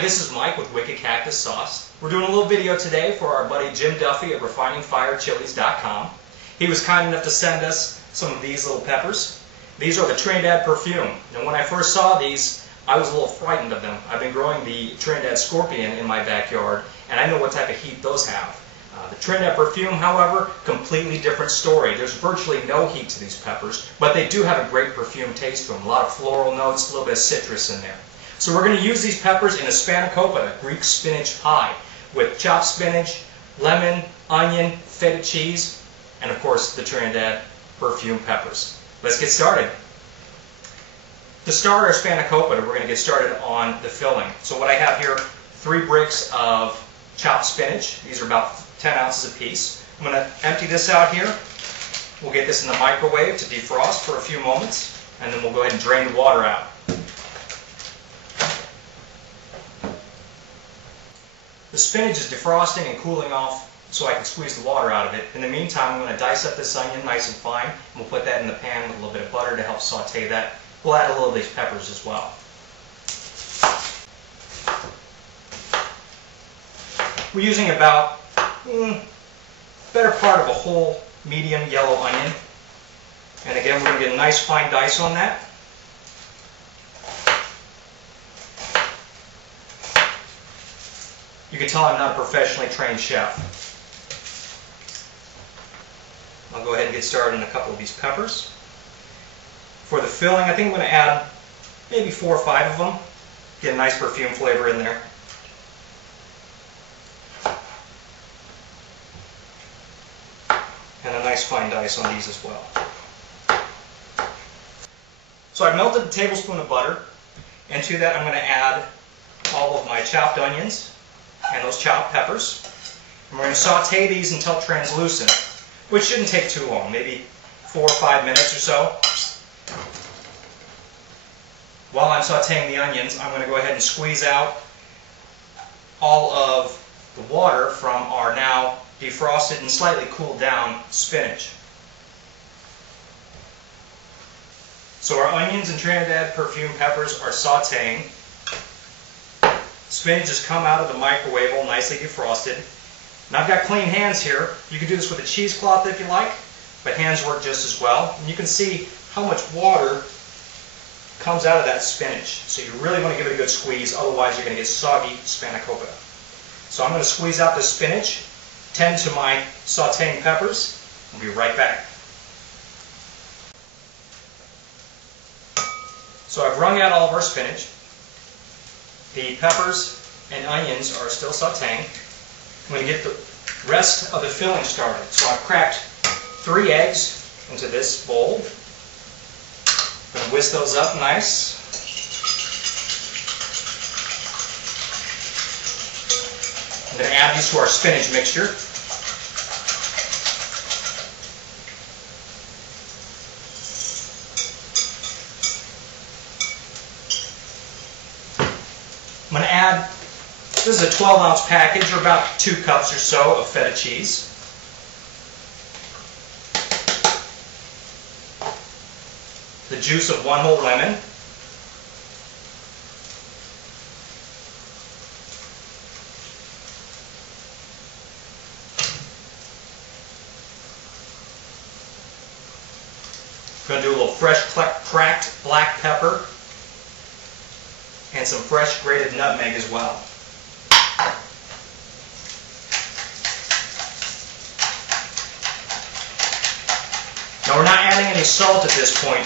Hi, this is Mike with Wicked Cactus Sauce. We're doing a little video today for our buddy Jim Duffy at refiningfirechiles.com. He was kind enough to send us some of these little peppers. These are the Trinidad Perfume. Now when I first saw these, I was a little frightened of them. I've been growing the Trinidad Scorpion in my backyard, and I know what type of heat those have. The Trinidad Perfume, however, completely different story. There's virtually no heat to these peppers, but they do have a great perfume taste to them. A lot of floral notes, a little bit of citrus in there. So we're going to use these peppers in a Spanakopita, a Greek spinach pie, with chopped spinach, lemon, onion, feta cheese, and of course the Trinidad Perfume peppers. Let's get started. To start our Spanakopita, we're going to get started on the filling. So what I have here, 3 bricks of chopped spinach. These are about 10 ounces apiece. I'm going to empty this out here. We'll get this in the microwave to defrost for a few moments, and then we'll go ahead and drain the water out. The spinach is defrosting and cooling off so I can squeeze the water out of it. In the meantime, I'm going to dice up this onion nice and fine, and we'll put that in the pan with a little bit of butter to help saute that. We'll add a little of these peppers as well. We're using about better part of a whole medium yellow onion. And again, we're going to get a nice fine dice on that. You can tell I'm not a professionally trained chef. I'll go ahead and get started on a couple of these peppers. For the filling, I think I'm going to add maybe 4 or 5 of them. Get a nice perfume flavor in there. And a nice fine dice on these as well. So I've melted a tablespoon of butter. Into that I'm going to add all of my chopped onions and those chopped peppers. And we're going to saute these until translucent, which shouldn't take too long, maybe 4 or 5 minutes or so. While I'm sauteing the onions, I'm going to go ahead and squeeze out all of the water from our now defrosted and slightly cooled down spinach. So our onions and Trinidad Perfume peppers are sauteing. Spinach has come out of the microwave all nicely defrosted. And I've got clean hands here. You can do this with a cheesecloth if you like, but hands work just as well. And you can see how much water comes out of that spinach. So you really want to give it a good squeeze, otherwise you're going to get soggy Spanakopita. So I'm going to squeeze out the spinach, tend to my sauteing peppers. We'll be right back. So I've wrung out all of our spinach. The peppers and onions are still sauteing. I'm going to get the rest of the filling started. So I've cracked 3 eggs into this bowl. I'm going to whisk those up nice. I'm going to add these to our spinach mixture. I'm going to add, this is a 12-ounce package, or about 2 cups or so of feta cheese. The juice of 1 whole lemon. I'm going to do a little fresh cracked black pepper and some fresh grated nutmeg as well. Now we're not adding any salt at this point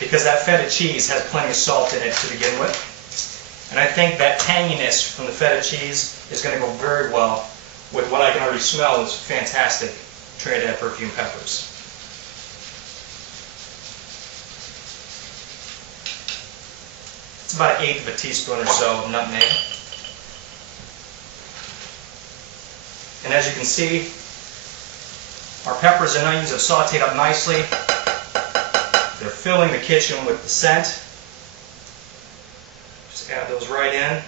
because that feta cheese has plenty of salt in it to begin with. And I think that tanginess from the feta cheese is going to go very well with what I can already smell is fantastic Trinidad Perfume peppers. It's about 1/8 of a teaspoon or so of nutmeg. And as you can see, our peppers and onions have sauteed up nicely. They're filling the kitchen with the scent. Just add those right in.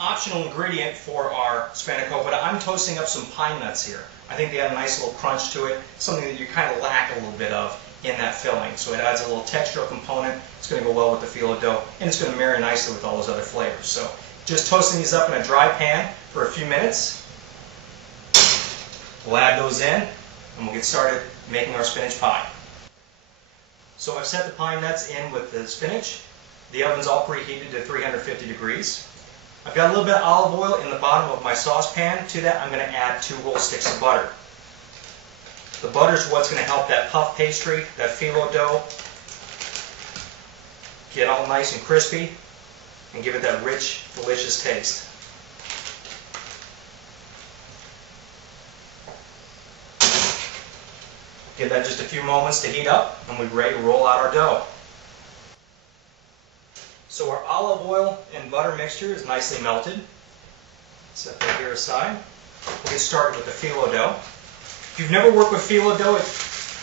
Optional ingredient for our Spanakopita, I'm toasting up some pine nuts here. I think they have a nice little crunch to it, something that you kind of lack a little bit of in that filling. So it adds a little textural component. It's going to go well with the phyllo dough, and it's going to marry nicely with all those other flavors. So just toasting these up in a dry pan for a few minutes. We'll add those in, and we'll get started making our spinach pie. So I've set the pine nuts in with the spinach. The oven's all preheated to 350 degrees. I've got a little bit of olive oil in the bottom of my saucepan. To that, I'm going to add 2 whole sticks of butter. The butter is what's going to help that puff pastry, that phyllo dough, get all nice and crispy and give it that rich, delicious taste. Give that just a few moments to heat up, and we're ready to roll out our dough. So our olive oil and butter mixture is nicely melted. Set that here aside. We'll get started with the phyllo dough. If you've never worked with phyllo dough, it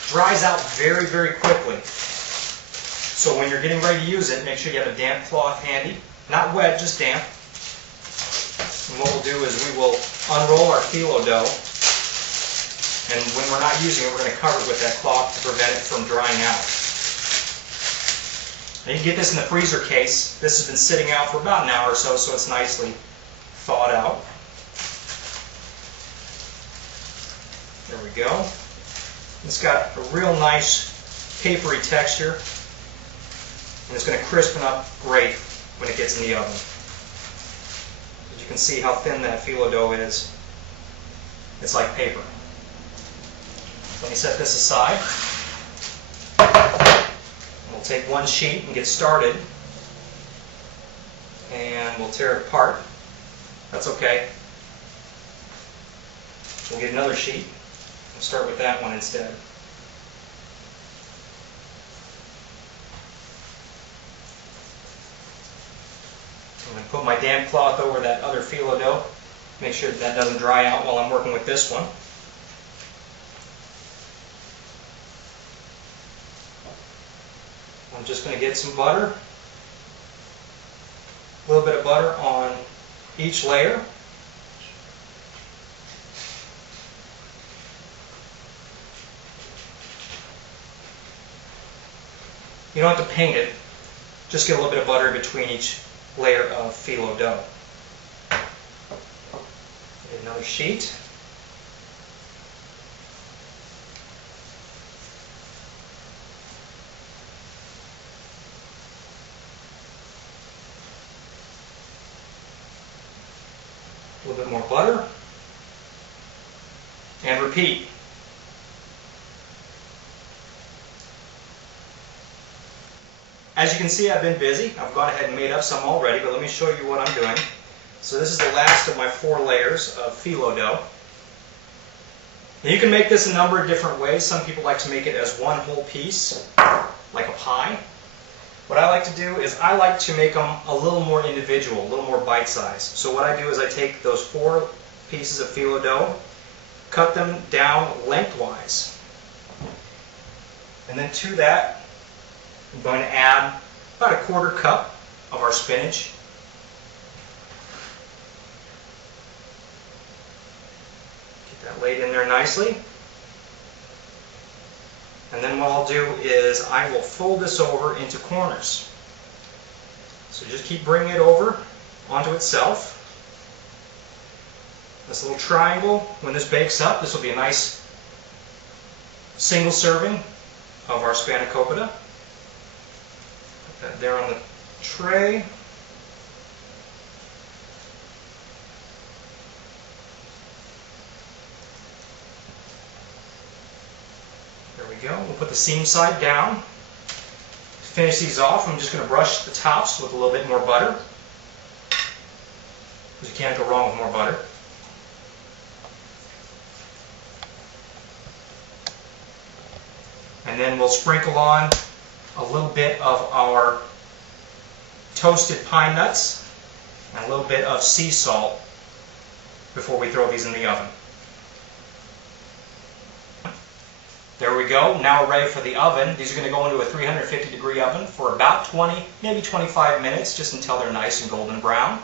dries out very, very quickly. So when you're getting ready to use it, make sure you have a damp cloth handy. Not wet, just damp. And what we'll do is we will unroll our phyllo dough. And when we're not using it, we're going to cover it with that cloth to prevent it from drying out. Now you can get this in the freezer case. This has been sitting out for about an hour or so, so it's nicely thawed out. There we go. It's got a real nice papery texture, and it's going to crispen up great when it gets in the oven. As you can see how thin that phyllo dough is. It's like paper. Let me set this aside. We'll take one sheet and get started, and we'll tear it apart. That's okay. We'll get another sheet. We'll start with that one instead. I'm going to put my damp cloth over that other phyllo dough. Make sure that doesn't dry out while I'm working with this one. I'm just going to get some butter, a little bit of butter on each layer. You don't have to paint it, just get a little bit of butter between each layer of phyllo dough. Get another sheet. A little bit more butter, and repeat. As you can see, I've been busy. I've gone ahead and made up some already, but let me show you what I'm doing. So this is the last of my 4 layers of phyllo dough. Now you can make this a number of different ways. Some people like to make it as one whole piece, like a pie. What I like to do is I like to make them a little more individual, a little more bite-sized. So what I do is I take those 4 pieces of phyllo dough, cut them down lengthwise. And then to that, I'm going to add about a 1/4 cup of our spinach. Get that laid in there nicely. And then what I'll do is I will fold this over into corners. So just keep bringing it over onto itself. This little triangle, when this bakes up, this will be a nice single serving of our Spanakopita. Put that there on the tray. There we go. We'll put the seam side down. To finish these off, I'm just going to brush the tops with a little bit more butter, because you can't go wrong with more butter. And then we'll sprinkle on a little bit of our toasted pine nuts and a little bit of sea salt before we throw these in the oven. There we go. Now we're ready for the oven. These are going to go into a 350-degree oven for about 20, maybe 25 minutes, just until they're nice and golden brown.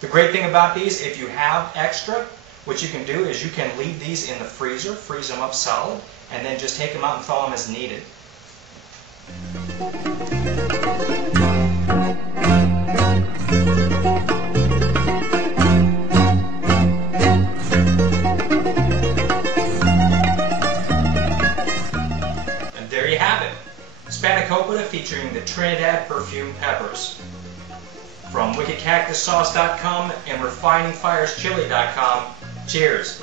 The great thing about these, if you have extra, what you can do is you can leave these in the freezer, freeze them up solid, and then just take them out and thaw them as needed. And there you have it. Spanakopita featuring the Trinidad Perfume peppers. From WickedCactusSauce.com and RefiningFiresChili.com, cheers!